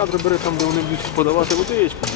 кадри бери там, де вони будуть подавати водичку.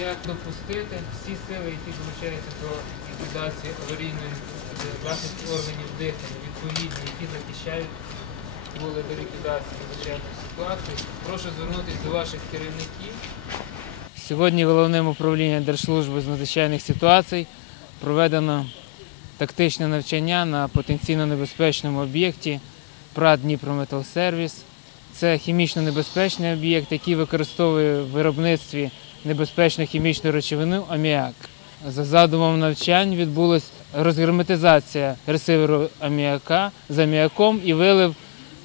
Як допустити всі сили, які долучаються до ліквідації аварійної е, захисту органів дихання, відповідні, які захищають були до ліквідації надзвичайної ситуації. Прошу звернутися до ваших керівників. Сьогодні головним управлінням Держслужби з надзвичайних ситуацій проведено тактичне навчання на потенційно небезпечному об'єкті ПРАТ Дніпрометалсервіс. Це хімічно небезпечний об'єкт, який використовує в виробництві небезпечну хімічну речовину аміак. За задумом навчань відбулася розгерметизація ресиверу аміака з аміаком і вилив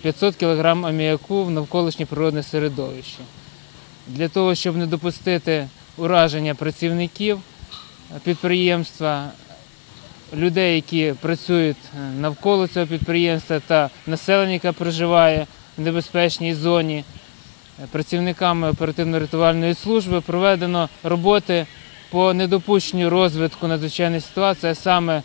500 кг аміаку в навколишнє природне середовище. Для того, щоб не допустити ураження працівників підприємства, людей, які працюють навколо цього підприємства та населення, яке проживає в небезпечній зоні, працівниками оперативно-рятувальної служби проведено роботи по недопущенню розвитку надзвичайної ситуації, а саме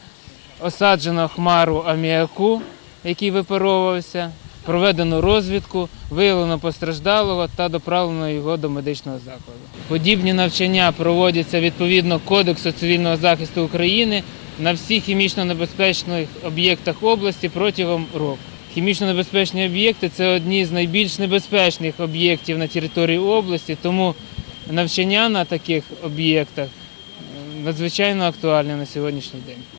осаджено хмару аміаку, який випаровувався, проведено розвідку, виявлено постраждалого та доправлено його до медичного закладу. Подібні навчання проводяться відповідно Кодексу цивільного захисту України на всіх хімічно небезпечних об'єктах області протягом року. Хімічно небезпечні об'єкти це одні з найбільш небезпечних об'єктів на території області, тому навчання на таких об'єктах е, надзвичайно актуальне на сьогоднішній день.